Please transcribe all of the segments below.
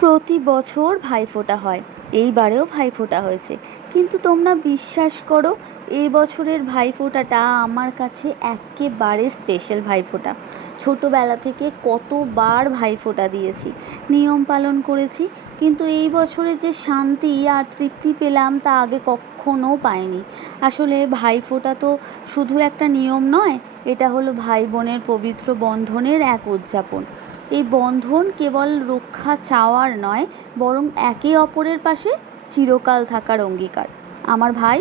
প্রতি বছর ভাইফোঁটা হয়, এইবারেও ভাইফোঁটা হয়েছে। কিন্তু তোমরা বিশ্বাস করো, এই বছরের ভাইফোঁটাটা আমার কাছে একেবারে স্পেশাল ভাইফোঁটা। ছোটোবেলা থেকে কতবার ভাইফোঁটা দিয়েছি, নিয়ম পালন করেছি, কিন্তু এই বছরে যে শান্তি আর তৃপ্তি পেলাম তা আগে কখনো পাইনি। আসলে ভাইফোঁটা তো শুধু একটা নিয়ম নয়, এটা হলো ভাই বোনের পবিত্র বন্ধনের এক উদযাপন। এই বন্ধন কেবল রক্ষা চাওয়ার নয়, বরং একে অপরের পাশে চিরকাল থাকার অঙ্গীকার। আমার ভাই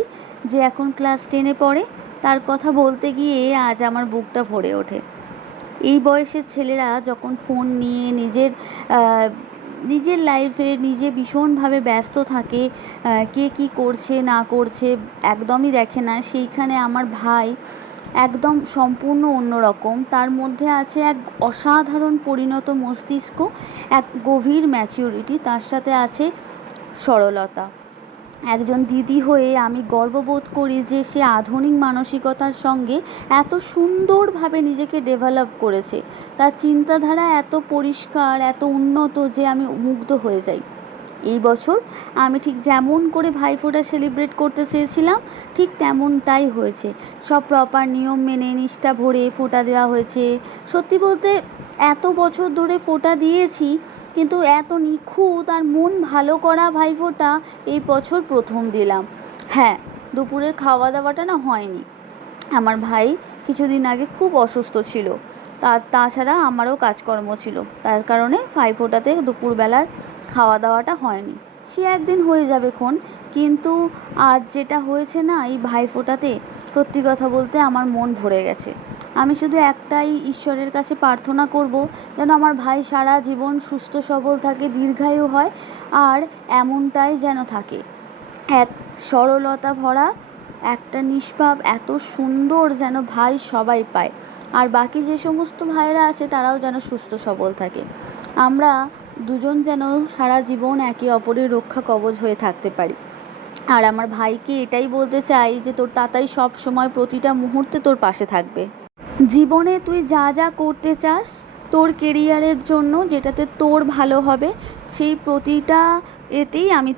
যে এখন ক্লাস 10-এ পড়ে, তার কথা বলতে গিয়ে আজ আমার বুকটা ভরে ওঠে। এই বয়সের ছেলেরা যখন ফোন নিয়ে নিজের লাইফে নিজে ভীষণভাবে ব্যস্ত থাকে, কে কী করছে না করছে একদমই দেখে না, সেইখানে আমার ভাই একদম সম্পূর্ণ অন্যরকম। তার মধ্যে আছে এক অসাধারণ পরিণত মস্তিষ্ক, এক গভীর ম্যাচিউরিটি, তার সাথে আছে সরলতা। একজন দিদি হয়ে আমি গর্ববোধ করি যে সে আধুনিক মানসিকতার সঙ্গে এত সুন্দরভাবে নিজেকে ডেভেলপ করেছে। তার চিন্তাধারা এত পরিষ্কার, এত উন্নত যে আমি মুগ্ধ হয়ে যাই। এই বছর আমি ঠিক যেমন করে ভাইফোঁটা সেলিব্রেট করতে চেয়েছিলাম, ঠিক তেমনটাই হয়েছে। সব প্রপার নিয়ম মেনে নিষ্ঠা ভরে ফোঁটা দেওয়া হয়েছে। সত্যি বলতে এত বছর ধরে ফোঁটা দিয়েছি, কিন্তু এত নিখুঁত আর মন ভালো করা ভাইফোঁটা এই বছর প্রথম দিলাম। হ্যাঁ, দুপুরের খাওয়া দাওয়াটা না হয়নি। আমার ভাই কিছুদিন আগে খুব অসুস্থ ছিল, তাছাড়া আমারও কাজকর্ম ছিল, তার কারণে ভাইফোঁটাতে দুপুরবেলার খাওয়া দাওয়াটা হয়নি। সে একদিন হয়ে যাবে খন। কিন্তু আজ যেটা হয়েছে না, এই ভাইফোঁটাতে সত্যি কথা বলতে আমার মন ভরে গেছে। আমি শুধু একটাই ঈশ্বরের কাছে প্রার্থনা করব, যেন আমার ভাই সারা জীবন সুস্থ সবল থাকে, দীর্ঘায়ু হয়, আর এমনটাই যেন থাকে। এক সরলতা ভরা একটা নিষ্পাপ এত সুন্দর যেন ভাই সবাই পায়, আর বাকি যে সমস্ত ভাইয়েরা আছে তারাও যেন সুস্থ সবল থাকে। আমরা দুজন যেন সারা জীবন একে অপরের রক্ষা কবচ হয়ে থাকতে পারি। আর আমার ভাইকে এটাই বলতে চাই যে তোর তাতাই সব সময় প্রতিটা মুহূর্তে তোর পাশে থাকবে। জীবনে তুই যা যা করতে চাস তোর কেরিয়ারের জন্য, যেটাতে তোর ভালো হবে, সেই প্রতিটা এতেই আমি তোর